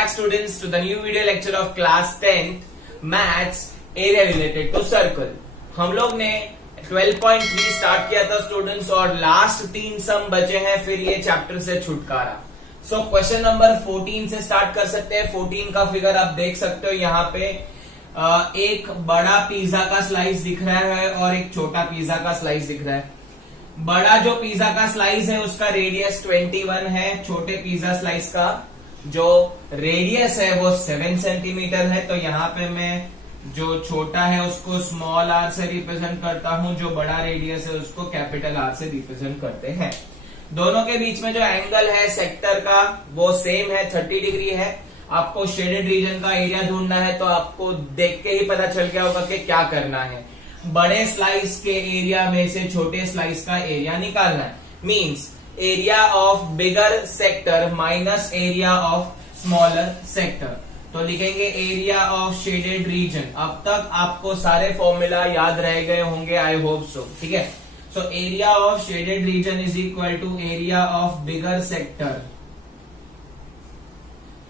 back students to the new video lecture of class 10th maths area related to circle। हम लोग ने 12.3 start किया था students और लास्ट 3 सम बचे हैं, फिर ये चैप्टर से छुटकारा। सो क्वेश्चन नंबर 14 से स्टार्ट कर सकते हैं। 14 का फिगर आप देख सकते हो यहाँ पे एक बड़ा पिज्जा का स्लाइस दिख रहा है और एक छोटा पिज्जा का स्लाइस दिख रहा है। बड़ा जो पिज्जा का स्लाइस है उसका रेडियस 21 है, छोटे पिज्जा स्लाइस का जो रेडियस है वो 7 सेंटीमीटर है। तो यहाँ पे मैं जो छोटा है उसको स्मॉल आर से रिप्रेजेंट करता हूं, जो बड़ा रेडियस है उसको कैपिटल आर से रिप्रेजेंट करते हैं। दोनों के बीच में जो एंगल है सेक्टर का वो सेम है, 30 डिग्री है। आपको शेडेड रीजन का एरिया ढूंढना है तो आपको देख के ही पता चल गया होगा कि क्या करना है। बड़े स्लाइस के एरिया में से छोटे स्लाइस का एरिया निकालना है। Means area of bigger sector minus area of smaller sector. तो लिखेंगे एरिया ऑफ शेडेड रीजन। अब तक आपको सारे फॉर्मूला याद रह गए होंगे, आई होप सो। ठीक है, so area of shaded region is equal to area of bigger sector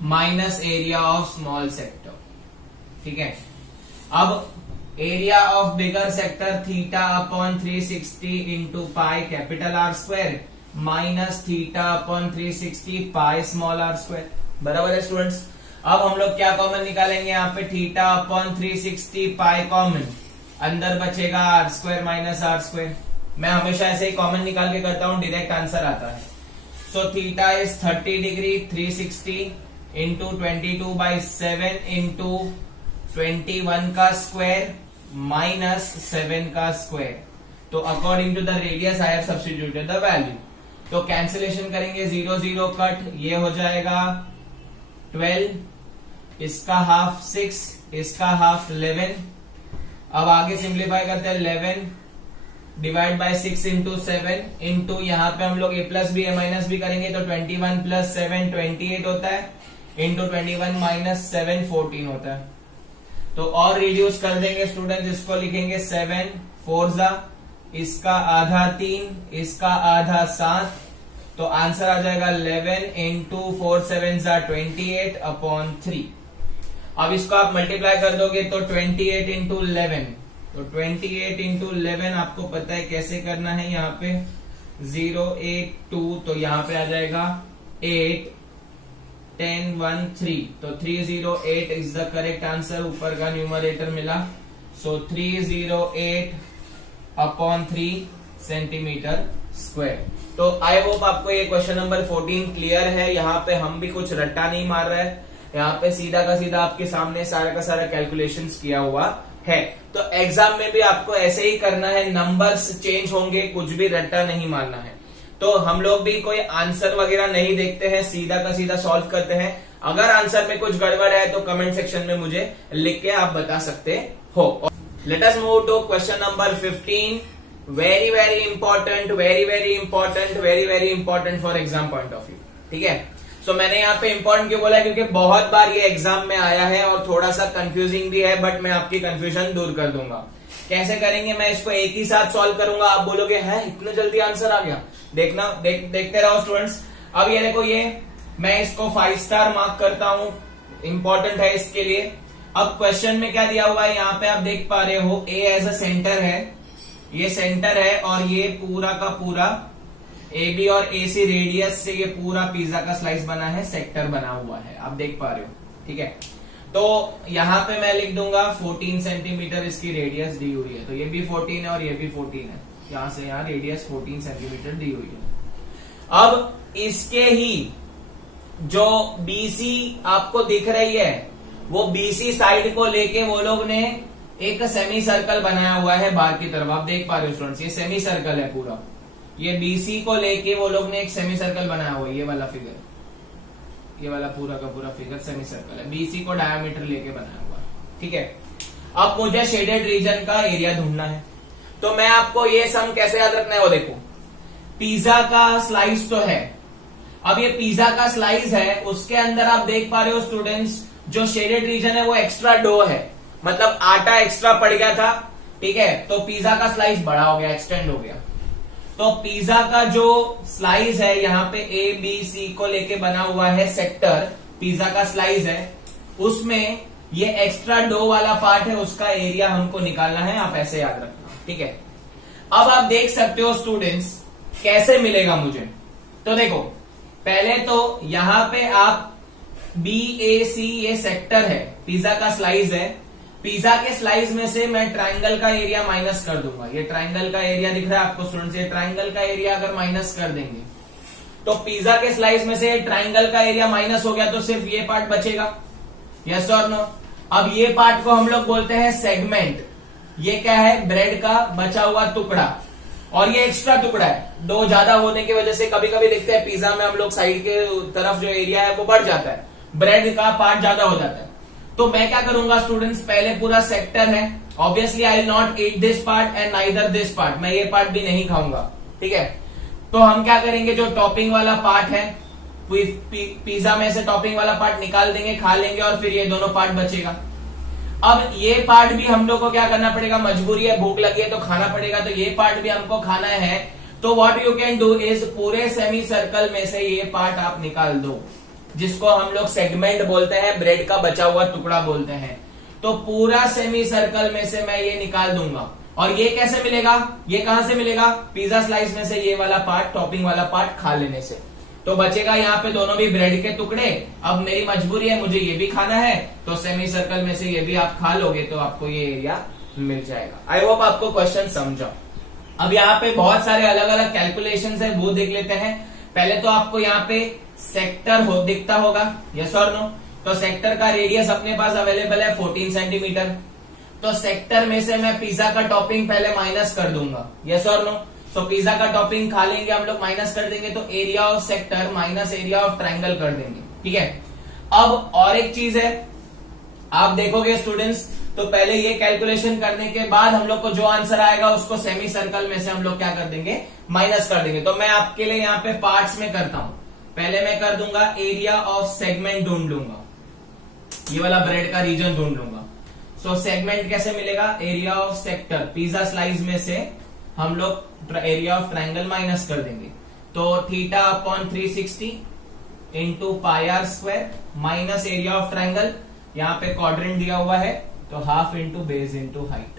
minus area of small sector. ठीक है, अब area of bigger sector theta upon 360 into pi capital R square minus theta upon 360 pi small R square. बराबर है students. अब हम लोग क्या common निकालेंगे यहाँ पे, थीटा अपॉन 360 पाई कॉमन, अंदर बचेगा R square minus R square. मैं हमेशा ऐसे ही कॉमन निकाल के करता हूं, डायरेक्ट आंसर आता है। So theta is 30 degree, 360 into 22/7 into 21 का स्क्वायर माइनस 7 का स्क्वायर। तो according to the radius I have substituted the value. तो कैंसिलेशन करेंगे, 0 0 कट, ये हो जाएगा 12, इसका हाफ 6, इसका हाफ 11। अब आगे सिंप्लीफाई करते हैं, 11 डिवाइड बाय 6 इंटू 7 इंटू यहाँ पे हम लोग a plus b a minus b करेंगे तो 21 प्लस 7 28 होता है, इंटू 21 माइनस 7 14 होता है। तो और रिड्यूस कर देंगे स्टूडेंट, इसको लिखेंगे 7 4 जा, इसका आधा 3, इसका आधा 7। तो आंसर आ जाएगा 11 इंटू 4 7 जा 28 अपॉन 3। अब इसको आप मल्टीप्लाई कर दोगे तो 28 इंटू 11, तो 28 इंटू 11 आपको पता है कैसे करना है। यहाँ पे 0 8 2, तो यहाँ पे आ जाएगा 8 10 1 3, तो 308 इज द करेक्ट आंसर। ऊपर का न्यूमरेटर मिला, सो 308 अपॉन 3 सेंटीमीटर स्क्वायर। तो आई होप आपको ये क्वेश्चन नंबर 14 क्लियर है। यहाँ पे हम भी कुछ रट्टा नहीं मार रहे हैं, यहाँ पे सीधा का सीधा आपके सामने सारा का सारा कैलकुलेशंस किया हुआ है। तो एग्जाम में भी आपको ऐसे ही करना है, नंबर्स चेंज होंगे, कुछ भी रट्टा नहीं मारना है। तो हम लोग भी कोई आंसर वगैरह नहीं देखते हैं, सीधा का सीधा सॉल्व करते हैं। अगर आंसर में कुछ गड़बड़ है तो कमेंट सेक्शन में मुझे लिख के आप बता सकते हो। Let us move to question number 15। Very very important, very very important, very very important for exam point of view. ठीक है, सो मैंने यहाँ पे इंपॉर्टेंट क्यों बोला, क्योंकि बहुत बार ये एग्जाम में आया है और थोड़ा सा कंफ्यूजिंग भी है, बट मैं आपकी कंफ्यूजन दूर कर दूंगा। कैसे करेंगे, मैं इसको एक ही साथ सॉल्व करूंगा, आप बोलोगे है इतने जल्दी आंसर आ गया। देखना देखते रहो स्टूडेंट्स। अब ये देखो, ये मैं इसको 5 स्टार मार्क करता हूं, इंपॉर्टेंट है इसके लिए। अब क्वेश्चन में क्या दिया हुआ है, यहाँ पे आप देख पा रहे हो ए एज अ सेंटर है, ये सेंटर है और ये पूरा का पूरा ए बी और ए सी रेडियस से ये पूरा पिज्जा का स्लाइस बना है, सेक्टर बना हुआ है, आप देख पा रहे हो। ठीक है, तो यहाँ पे मैं लिख दूंगा 14 सेंटीमीटर इसकी रेडियस दी हुई है। तो ये भी 14 है और ये भी 14 है, यहां से यहाँ रेडियस 14 सेंटीमीटर दी हुई है। अब इसके ही जो बीसी आपको दिख रही है, वो बीसी साइड को लेके वो लोग ने एक सेमी सर्कल बनाया हुआ है बाहर की तरफ, आप देख पा रहे हो स्टूडेंट्स, ये सेमी सर्कल है पूरा। ये बीसी को लेके वो लोग ने एक सेमी सर्कल बनाया हुआ है, ये वाला फिगर, ये वाला पूरा का पूरा फिगर सेमी सर्कल है, बीसी को डायमीटर लेके बनाया हुआ है। ठीक है, अब मुझे शेडेड रीजन का एरिया ढूंढना है। तो मैं आपको ये सम कैसे याद रखना है, वो देखो, पिज्जा का स्लाइस तो है। अब ये पिज्जा का स्लाइस है, उसके अंदर आप देख पा रहे हो स्टूडेंट्स, जो शेडेड रीजन है वो एक्स्ट्रा डो है, मतलब आटा एक्स्ट्रा पड़ गया था। ठीक है, तो पिज्जा का स्लाइस बड़ा हो गया, एक्सटेंड हो गया। तो पिज्जा का जो स्लाइस है यहाँ पे ए बी सी को लेके बना हुआ है सेक्टर, पिज्जा का स्लाइस है, उसमें ये एक्स्ट्रा डो वाला पार्ट है, उसका एरिया हमको निकालना है, आप ऐसे याद रखना, ठीक है। अब आप देख सकते हो स्टूडेंट्स कैसे मिलेगा मुझे। तो देखो पहले तो यहां पे आप BAC ये सेक्टर है, पिज्जा का स्लाइस है, पिज्जा के स्लाइस में से मैं ट्राइंगल का एरिया माइनस कर दूंगा। ये ट्राइंगल का एरिया दिख रहा है आपको स्टूडेंट्स, ये ट्राइंगल का एरिया अगर माइनस कर देंगे तो पिज्जा के स्लाइस में से ट्राइंगल का एरिया माइनस हो गया तो सिर्फ ये पार्ट बचेगा, यस और नो। अब ये पार्ट को हम लोग बोलते हैं सेगमेंट। ये क्या है, ब्रेड का बचा हुआ टुकड़ा, और ये एक्स्ट्रा टुकड़ा है। डो ज्यादा होने की वजह से कभी कभी देखते हैं पिज्जा में हम लोग साइड के तरफ जो एरिया है वो बढ़ जाता है, ब्रेड का पार्ट ज्यादा हो जाता है। तो मैं क्या करूंगा स्टूडेंट्स, पहले पूरा सेक्टर है, obviously I will not eat this part and neither this part, मैं ये पार्ट भी नहीं खाऊंगा, ठीक है। तो हम क्या करेंगे, जो टॉपिंग वाला पार्ट है पिज्जा में से टॉपिंग वाला पार्ट निकाल देंगे, खा लेंगे, और फिर ये दोनों पार्ट बचेगा। अब ये पार्ट भी हम लोग को क्या करना पड़ेगा, मजबूरी है, भूख लगी है तो खाना पड़ेगा, तो ये पार्ट भी हमको खाना है। तो what you can do is पूरे सेमी सर्कल में से ये पार्ट आप निकाल दो, जिसको हम लोग सेगमेंट बोलते हैं, ब्रेड का बचा हुआ टुकड़ा बोलते हैं। तो पूरा सेमी सर्कल में से मैं ये निकाल दूंगा, और ये कैसे मिलेगा, ये कहां से मिलेगा, पिज्जा स्लाइस में से ये वाला पार्ट, टॉपिंग वाला पार्ट खा लेने से। तो बचेगा यहाँ पे दोनों भी ब्रेड के टुकड़े। अब मेरी मजबूरी है, मुझे ये भी खाना है, तो सेमी सर्कल में से ये भी आप खा लोगे तो आपको ये एरिया मिल जाएगा। आई होप आपको क्वेश्चन समझा। अब यहाँ पे बहुत सारे अलग अलग कैलकुलेशंस है, वो देख लेते हैं। पहले तो आपको यहाँ पे सेक्टर दिखता होगा, यस और नो। तो सेक्टर का रेडियस अपने पास अवेलेबल है 14 सेंटीमीटर। तो सेक्टर में से मैं पिज्जा का टॉपिंग पहले माइनस कर दूंगा, यस और नो। तो पिज्जा का टॉपिंग खा लेंगे हम लोग, माइनस कर देंगे, तो area of sector minus area of triangle कर देंगे, ठीक है। अब और एक चीज है, आप देखोगे स्टूडेंट्स, तो पहले ये कैलकुलेशन करने के बाद हम लोग को जो आंसर आएगा उसको सेमी सर्कल में से हम लोग क्या कर देंगे, माइनस कर देंगे। तो मैं आपके लिए यहाँ पे पार्ट्स में करता हूं। पहले मैं कर दूंगा एरिया ऑफ सेगमेंट ढूंढ लूंगा, ये वाला ब्रेड का रीजन ढूंढ लूंगा। सो सेगमेंट कैसे मिलेगा, area of sector, pizza slice में से हम लोग एरिया ऑफ ट्रायंगल माइनस कर देंगे। तो theta upon 360 into pi are square minus area of triangle, यहाँ पे क्वाड्रेंट दिया हुआ है तो half into base into height.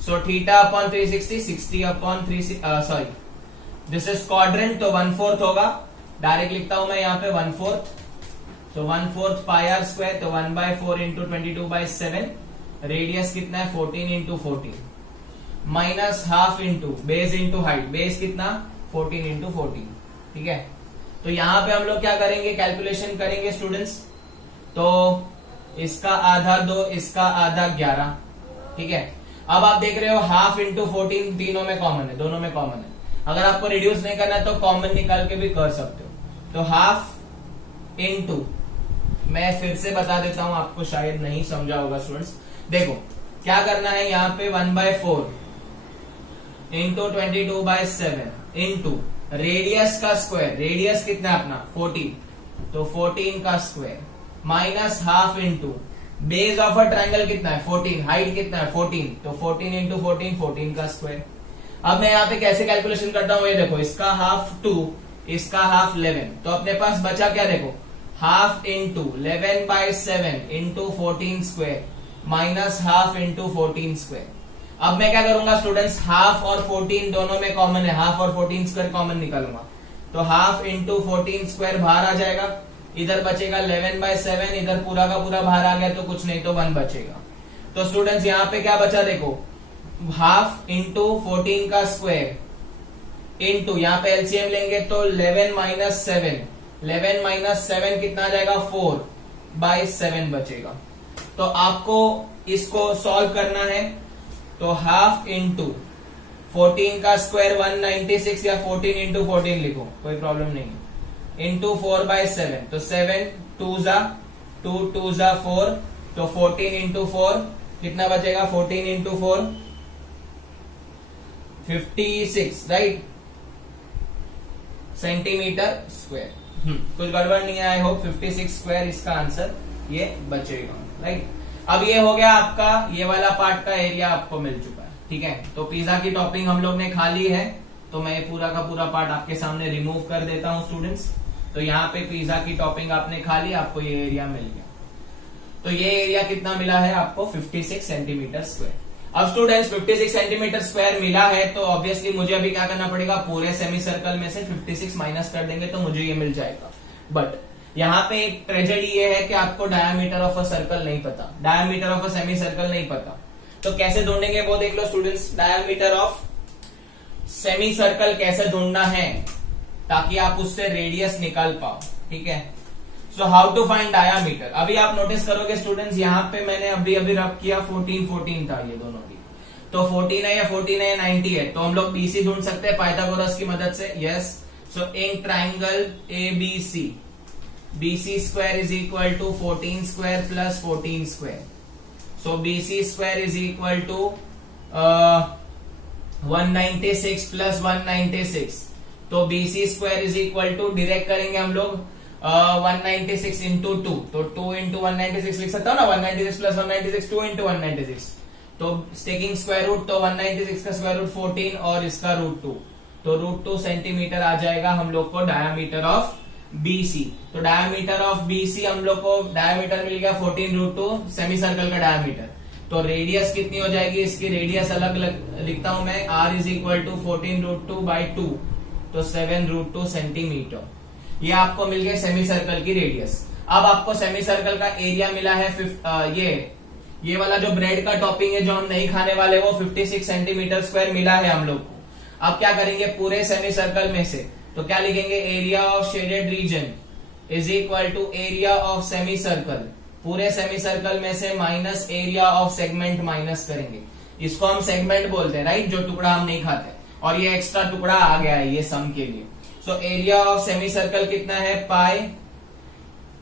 So theta upon 360, 60 upon 3, sorry this is quadrant, तो 1/4 होगा। डायरेक्ट लिखता हूं मैं यहाँ पे 1/4, तो 1/4 पाई आर स्क्वायर, तो 1/4 इंटू 22/7, रेडियस कितना है 14 into 14, minus half into base into height, base कितना 14 इंटू 14, ठीक है। तो यहां पे हम लोग क्या करेंगे, कैलकुलेशन करेंगे स्टूडेंट्स। तो इसका आधा 2, इसका आधा 11, ठीक है। अब आप देख रहे हो हाफ इंटू 14 तीनों में कॉमन है, दोनों में कॉमन है। अगर आपको रिड्यूस नहीं करना तो कॉमन निकाल के भी कर सकते हो। तो हाफ इंटू, मैं फिर से बता देता हूं, आपको शायद नहीं समझा होगा स्टूडेंट्स। देखो क्या करना है, यहाँ पे 1/4 इंटू 22/7 इंटू रेडियस का स्क्वायर, रेडियस कितना अपना 14, तो 14 का square minus half into base of a triangle कितना है 14, हाइट कितना है 14, तो 14 इंटू 14, 14 का स्क्वायर। अब मैं यहाँ पे कैसे कैलकुलेशन करता हूँ, ये देखो, इसका हाफ 2, इसका हाफ 11, तो अपने पास बचा क्या, देखो half into 11/7 into 14 square minus half into 14 square. अब मैं क्या करूंगा स्टूडेंट्स, हाफ और 14 दोनों में कॉमन है, हाफ और 14 स्क्वायर कॉमन निकालूंगा। तो हाफ इंटू 14 स्क्वायर बाहर आ जाएगा, इधर बचेगा 11/7, इधर पूरा का पूरा बाहर आ गया तो कुछ नहीं, तो 1 बचेगा। तो स्टूडेंट्स यहाँ पे क्या बचा, देखो हाफ इंटू 14 का स्क्वायर इंटू, यहाँ पे एलसीएम लेंगे तो 11 माइनस 7, 11 माइनस 7 कितना आ जाएगा 4/7 बचेगा। तो आपको इसको सॉल्व करना है, तो हाफ इंटू 14 का स्क्वायर 196, या 14 इंटू 14 लिखो, कोई प्रॉब्लम नहीं है, इंटू 4/7, तो 7 2 2 4, तो 14 इंटू 4 कितना बचेगा, 14 इंटू 4 56, राइट, सेंटीमीटर स्क्वायर। कुछ गड़बड़ नहीं है, आई होप 56 स्क्वायर इसका आंसर ये बचेगा, राइट। अब ये हो गया आपका, ये वाला पार्ट का एरिया आपको मिल चुका है, ठीक है। तो पिज्जा की टॉपिंग हम लोग ने खा ली है, तो मैं पूरा का पूरा पार्ट आपके सामने रिमूव कर देता हूं स्टूडेंट्स। तो यहाँ पे पिज्जा की टॉपिंग आपने खा ली, आपको ये एरिया मिल गया। तो ये एरिया कितना मिला है आपको 56 सेंटीमीटर स्क्वायर। अब स्टूडेंट्स 56 सेंटीमीटर स्क्वायर मिला है तो ऑब्वियसली मुझे अभी क्या करना पड़ेगा, पूरे सेमी सर्कल में से 56 माइनस कर देंगे तो मुझे ये मिल जाएगा। बट यहाँ पे एक ट्रेजेडी ये है कि आपको डायमीटर ऑफ अ सर्कल नहीं पता, diameter of a semi circle नहीं पता। तो कैसे ढूंढेंगे वो देख लो students. Diameter of semi circle कैसे ढूंढना है ताकि आप उससे रेडियस निकाल पाओ, ठीक है। So how to find diameter. अभी आप नोटिस करोगे स्टूडेंट्स, यहाँ पे मैंने अभी रब किया 14 था ये दोनों की, तो 14 है या 14 है 90 है, तो हम लोग BC ढूंढ सकते हैं पाइथागोरस की मदद से। Yes, so in triangle ABC BC square is equal to 14 square plus 14 square. So BC square is equal to 196 plus 196। तो BC square is equal to, direct करेंगे हम लोग 196 इंटू 2, तो 2 इंटू 196 लिख सकता हूँ ना, 196 प्लस 196 2 इंटू 196। तो टेकिंग स्क्वायर रूट, तो 196 का स्क्वायर रूट 14 और इसका रूट 2, तो रूट 2 सेंटीमीटर आ जाएगा हम लोग को डायमीटर ऑफ BC। तो डायमीटर ऑफ BC हम लोग को डायमीटर मिल गया 14 रूट 2 सेमी सर्कल का डायमीटर। तो रेडियस कितनी हो जाएगी इसकी, रेडियस अलग लिखता हूं मैं, R is equal to 14 root 2 by 2, तो 7 रूट 2 सेंटीमीटर। ये आपको मिल गया सेमी सर्कल की रेडियस। अब आपको सेमी सर्कल का एरिया मिला है ये वाला जो ब्रेड का टॉपिंग है जो हम नहीं खाने वाले वो 56 सेंटीमीटर स्क्वायर मिला है हम लोग को। अब क्या करेंगे, पूरे सेमी सर्कल में से तो क्या लिखेंगे, area of shaded region is equal to area of semi circle, पूरे सेमी सर्कल में से minus area of segment minus करेंगे। इसको हम सेगमेंट बोलते हैं राइट, जो टुकड़ा हम नहीं खाते, और ये एक्स्ट्रा टुकड़ा आ गया है ये सम के लिए। सो एरिया ऑफ सेमी सर्कल कितना है, पाई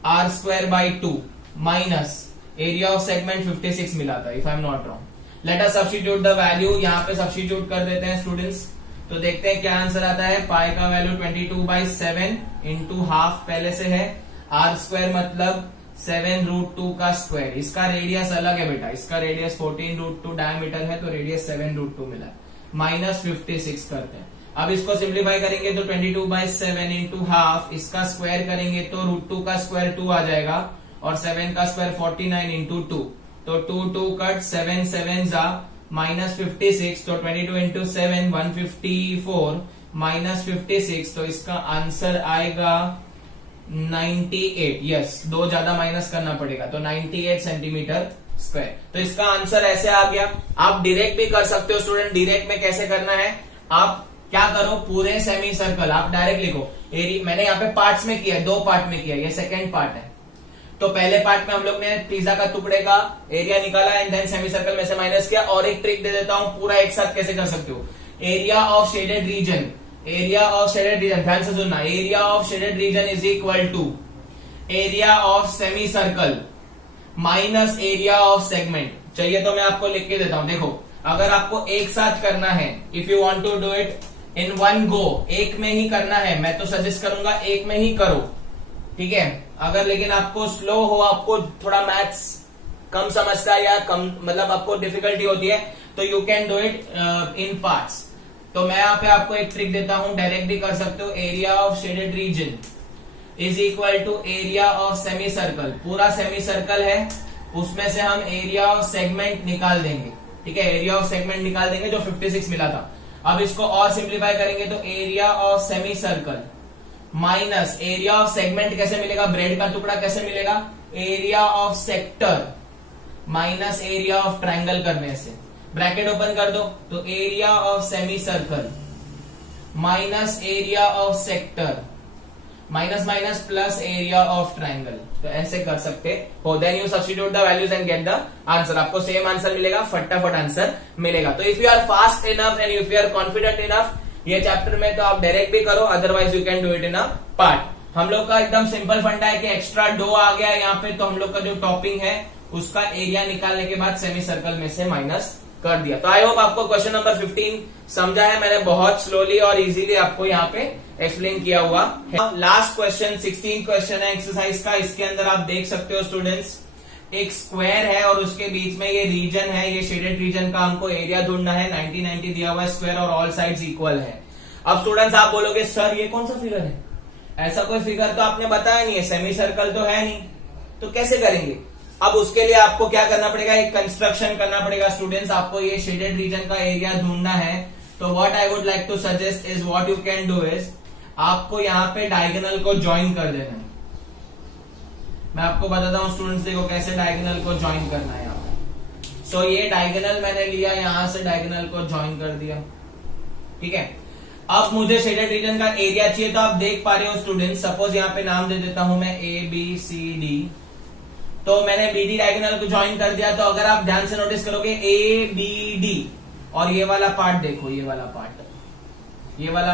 R square by 2 minus area of segment 56 मिला था if I am not wrong. Let us substitute the value, यहाँ पे सब्स्टिट्यूट कर देते हैं स्टूडेंट्स। तो देखते हैं क्या आंसर आता है। पाई का वैल्यू 22/7 इंटू हाफ पहले से है, R स्क्वायर मतलब 7 रूट 2 का स्क्वायर। इसका रेडियस अलग है बेटा, इसका रेडियस 14 रूट 2 डायमीटर है, तो रेडियस 7 रूट 2 मिला, माइनस 56 करते हैं। अब इसको सिंप्लीफाई करेंगे तो 22/7 इंटू हाफ, इसका स्क्वायर करेंगे तो रूट 2 का स्क्वायर 2 आ जाएगा, और 7 का स्क्वायर 49 इंटू 2, तो 2 कट 7 7 जा माइनस 56, तो 22 इंटू 7 154 माइनस 56, तो इसका आंसर आएगा 98। यस, 2 ज्यादा माइनस करना पड़ेगा, तो 98 सेंटीमीटर स्क्वायर। तो इसका आंसर ऐसे आ गया। आप डायरेक्ट भी कर सकते हो स्टूडेंट। डायरेक्ट में कैसे करना है, आप क्या करो, पूरे सेमी सर्कल आप डायरेक्ट लिखो। मैंने यहाँ पे पार्ट्स में किया, 2 पार्ट में किया, ये सेकेंड पार्ट है। तो पहले पार्ट में हम लोग ने पिज्जा का टुकड़े का एरिया निकाला एंड देन सेमी सर्कल में से माइनस किया। और एक ट्रिक दे देता हूं, पूरा एक साथ कैसे कर सकते हो। Area of shaded region, area of shaded region, ध्यान से सुनना, area of shaded region is equal to area of semi circle minus area of segment. चाहिए तो मैं आपको लिख के देता हूं। देखो, अगर आपको एक साथ करना है, if you want to do it in one go, एक में ही करना है, मैं तो सजेस्ट करूंगा एक में ही करो, ठीक है। अगर लेकिन आपको स्लो हो, आपको थोड़ा मैथ्स कम समझता है या कम मतलब आपको डिफिकल्टी होती है, तो you can do it in parts. तो मैं यहाँ पे आपको एक ट्रिक देता हूं, डायरेक्ट भी कर सकते हो। Area of shaded region is equal to area of semi circle, पूरा सेमी सर्कल है, उसमें से हम एरिया ऑफ सेगमेंट निकाल देंगे, ठीक है। एरिया ऑफ सेगमेंट निकाल देंगे जो 56 मिला था। अब इसको और सिंप्लीफाई करेंगे तो area of semi circle minus area of segment कैसे मिलेगा, ब्रेड का टुकड़ा कैसे मिलेगा, area of sector minus area of triangle करने से। ब्रैकेट ओपन कर दो, तो area of semi circle minus area of sector minus minus plus area of triangle. तो ऐसे कर सकते हो। Then you substitute the values and get the answer. आपको सेम आंसर मिलेगा, फटाफट आंसर मिलेगा। तो if you are fast enough and if you are confident enough ये चैप्टर में, तो आप डायरेक्ट भी करो, otherwise you can do it in a part. हम लोग का एकदम सिंपल फंडा है कि एक्स्ट्रा डो आ गया यहाँ पे, तो हम लोग का जो टॉपिंग है उसका एरिया निकालने के बाद सेमी सर्कल में से माइनस कर दिया। तो आई होप आपको क्वेश्चन नंबर 15 समझा है। मैंने बहुत स्लोली और इजीली आपको यहाँ पे एक्सप्लेन किया हुआ है। लास्ट क्वेश्चन 16 क्वेश्चन है एक्सरसाइज का। इसके अंदर आप देख सकते हो स्टूडेंट्स, एक स्क्वायर है और उसके बीच में ये रीजन है, ये शेडेड रीजन का हमको एरिया ढूंढना है। 90 दिया हुआ है स्क्वायर और ऑल साइड्स इक्वल है। अब स्टूडेंट्स आप बोलोगे सर ये कौन सा फिगर है, ऐसा कोई फिगर तो आपने बताया नहीं है, सेमी सर्कल तो है नहीं, तो कैसे करेंगे? अब उसके लिए आपको क्या करना पड़ेगा, एक कंस्ट्रक्शन करना पड़ेगा स्टूडेंट्स। आपको ये शेडेड रीजन का एरिया ढूंढना है, तो what I would like to suggest is what you can do is, आपको यहाँ पे डायगोनल को ज्वाइन कर देना है। मैं आपको बताता हूँ स्टूडेंट्स, देखो कैसे डायगोनल को ज्वाइन करना है यहाँ पे। सो ये डायगोनल मैंने लिया, यहां से डायगोनल को ज्वाइन कर दिया, ठीक है। अब मुझे शेडेड रीजन का एरिया चाहिए, तो आप देख पा रहे हो स्टूडेंट्स, सपोज यहाँ पे नाम दे देता हूं मैं ABCD, तो मैंने BD डायगोनल को ज्वाइन कर दिया। तो अगर आप ध्यान से नोटिस करोगे ABD, और ये वाला पार्ट देखो, ये वाला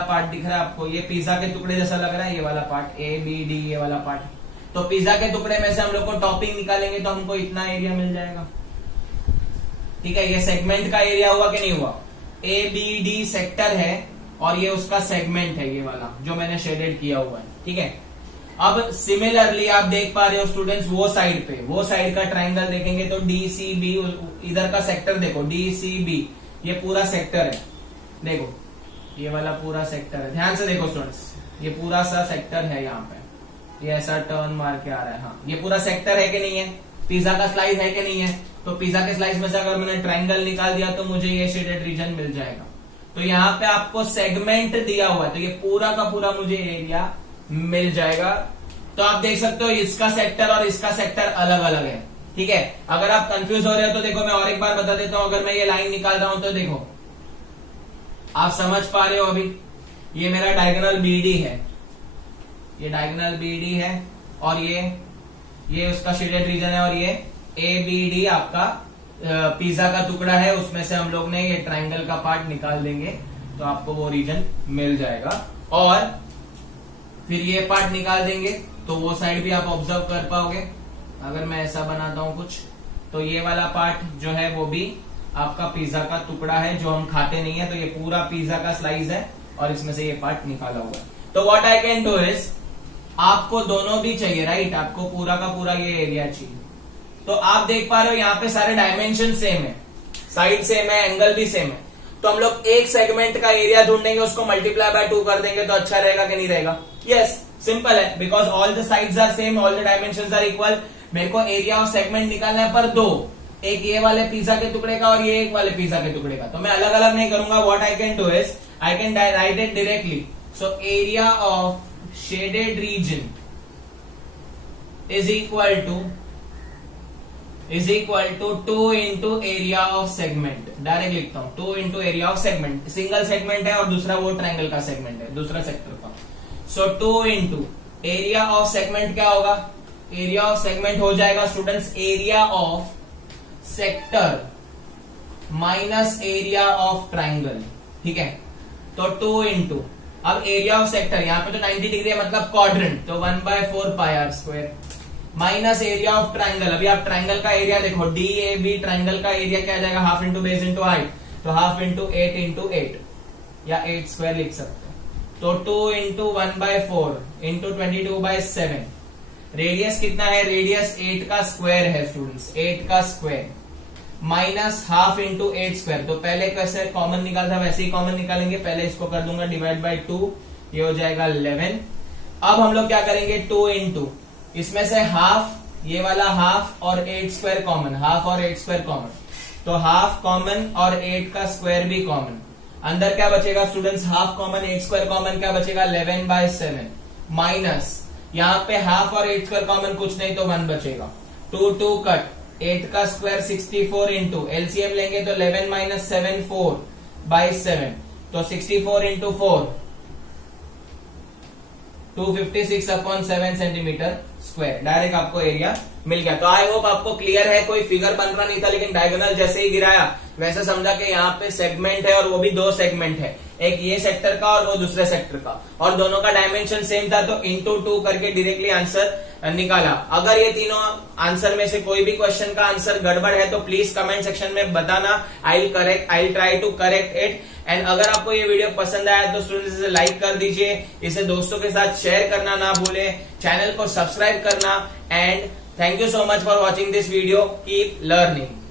पार्ट दिख रहा है आपको, ये पिज्जा के टुकड़े जैसा लग रहा है, ये वाला पार्ट ABD, ये वाला पार्ट। तो पिज्जा के टुकड़े में से हम लोग को टॉपिंग निकालेंगे तो हमको इतना एरिया मिल जाएगा, ठीक है। ये सेगमेंट का एरिया हुआ कि नहीं हुआ? ABD सेक्टर है और ये उसका सेगमेंट है, ये वाला जो मैंने शेडेड किया हुआ है, ठीक है। अब सिमिलरली आप देख पा रहे हो स्टूडेंट्स, वो साइड का ट्राइंगल देखेंगे तो DCB, इधर का सेक्टर देखो DCB, ये पूरा सेक्टर है, देखो ये वाला पूरा सेक्टर है, ध्यान से देखो स्टूडेंट्स, ये पूरा सा सेक्टर है, यहाँ पे ये ऐसा टर्न मार के आ रहा है, हाँ ये पूरा सेक्टर है कि नहीं है? पिज्जा का स्लाइस है कि नहीं है? तो पिज्जा के स्लाइस में से अगर मैंने ट्राइंगल निकाल दिया तो मुझे ये शेडेड रीजन मिल जाएगा। तो यहाँ पे आपको सेगमेंट दिया हुआ है, तो ये पूरा का पूरा मुझे एरिया मिल जाएगा। तो आप देख सकते हो इसका सेक्टर और इसका सेक्टर अलग अलग है, ठीक है। अगर आप कंफ्यूज हो रहे हो तो देखो मैं और एक बार बता देता हूं, अगर मैं ये लाइन निकाल रहा हूं तो देखो आप समझ पा रहे हो, अभी ये मेरा डायगोनल BD है, ये डायगोनल BD है, और ये उसका शेडेड रीजन है, और ये ABD आपका पिज्जा का टुकड़ा है, उसमें से हम लोग ने ये ट्राइंगल का पार्ट निकाल देंगे तो आपको वो रीजन मिल जाएगा। और फिर ये पार्ट निकाल देंगे तो वो साइड भी आप ऑब्जर्व कर पाओगे। अगर मैं ऐसा बनाता हूं कुछ, तो ये वाला पार्ट जो है वो भी आपका पिज्जा का टुकड़ा है जो हम खाते नहीं है, तो ये पूरा पिज्जा का स्लाइस है और इसमें से ये पार्ट निकाला हुआ है। तो what I can do is, आपको दोनों भी चाहिए, राइट, आपको पूरा का पूरा ये एरिया चाहिए। तो आप देख पा रहे हो यहाँ पे सारे डायमेंशन सेम है, साइड सेम है, एंगल भी सेम है, तो हम लोग एक सेगमेंट का एरिया ढूंढेंगे, उसको मल्टीप्लाई बाय 2 कर देंगे तो अच्छा रहेगा कि नहीं रहेगा? यस, सिंपल है, because all the sides are same, all the dimensions are equal. मेरे को एरिया ऑफ सेगमेंट निकालना है पर 2, एक ये वाले पिज्जा के टुकड़े का और ये एक वाले पिज्जा के टुकड़े का, तो मैं अलग अलग नहीं करूंगा। What I can do is, I can write it directly. So area of shaded reason is equal to 2 into area of segment। Direct लिखता हूं 2 into area of segment, single segment है और दूसरा वो ट्रायंगल का सेगमेंट है, दूसरा sector का। सो 2 into एरिया ऑफ सेगमेंट क्या होगा? एरिया ऑफ सेगमेंट हो जाएगा students area of sector minus area of triangle, ठीक है। तो 2 into, अब एरिया ऑफ सेक्टर यहाँ पे तो 90 डिग्री है मतलब क्वाड्रेंट, तो 1/4 pi are square minus area of triangle. अभी आप ट्राइंगल का एरिया देखो, DAB ट्राइंगल का एरिया क्या आ जाएगा? Half into base into height, तो हाफ इंटू 8 इंटू 8 या 8 स्क्वायर लिख सकते हैं। तो 2 इंटू 1/4 इंटू 22/7। रेडियस कितना है? रेडियस 8 का स्क्वायर है स्टूडेंट्स, 8 का square minus half into 8 square. तो पहले कैसे कॉमन निकालता वैसे ही कॉमन निकालेंगे, पहले इसको कर दूंगा डिवाइड बाय 2, ये हो जाएगा 11। अब हम लोग क्या करेंगे? 2 इंटू इसमें से हाफ, ये वाला हाफ और 8 स्क्वायर कॉमन, हाफ और 8 स्क्वायर कॉमन, तो हाफ कॉमन और 8 का स्क्वायर भी कॉमन। अंदर क्या बचेगा students? Half common 8 square common, क्या बचेगा? 11/7 माइनस यहाँ पे हाफ और 8 स्क्वायर कॉमन कुछ नहीं तो 1 बचेगा। 2 कट, 8 का स्क्वायर 64 इंटू एलसीएम लेंगे तो 11 माइनस 7 4/7, तो 64 इंटू 4 256/7 सेंटीमीटर स्क्वायर। डायरेक्ट आपको एरिया मिल गया। तो आई होप आपको क्लियर है, कोई फिगर बन रहा नहीं था लेकिन डायगोनल जैसे ही गिराया वैसे समझा कि यहाँ पे सेगमेंट है और वो भी 2 सेगमेंट है, एक ये सेक्टर का और वो दूसरे सेक्टर का, और दोनों का डायमेंशन सेम था तो इंटू 2 करके डायरेक्टली आंसर निकाला। अगर ये तीनों आंसर में से कोई भी क्वेश्चन का आंसर गड़बड़ है तो प्लीज कमेंट सेक्शन में बताना, I try to correct it. And अगर आपको ये वीडियो पसंद आया तो स्टूडेंट्स इसे लाइक कर दीजिए, इसे दोस्तों के साथ शेयर करना ना भूलें, चैनल को सब्सक्राइब करना। And thank you so much for watching this video, keep learning.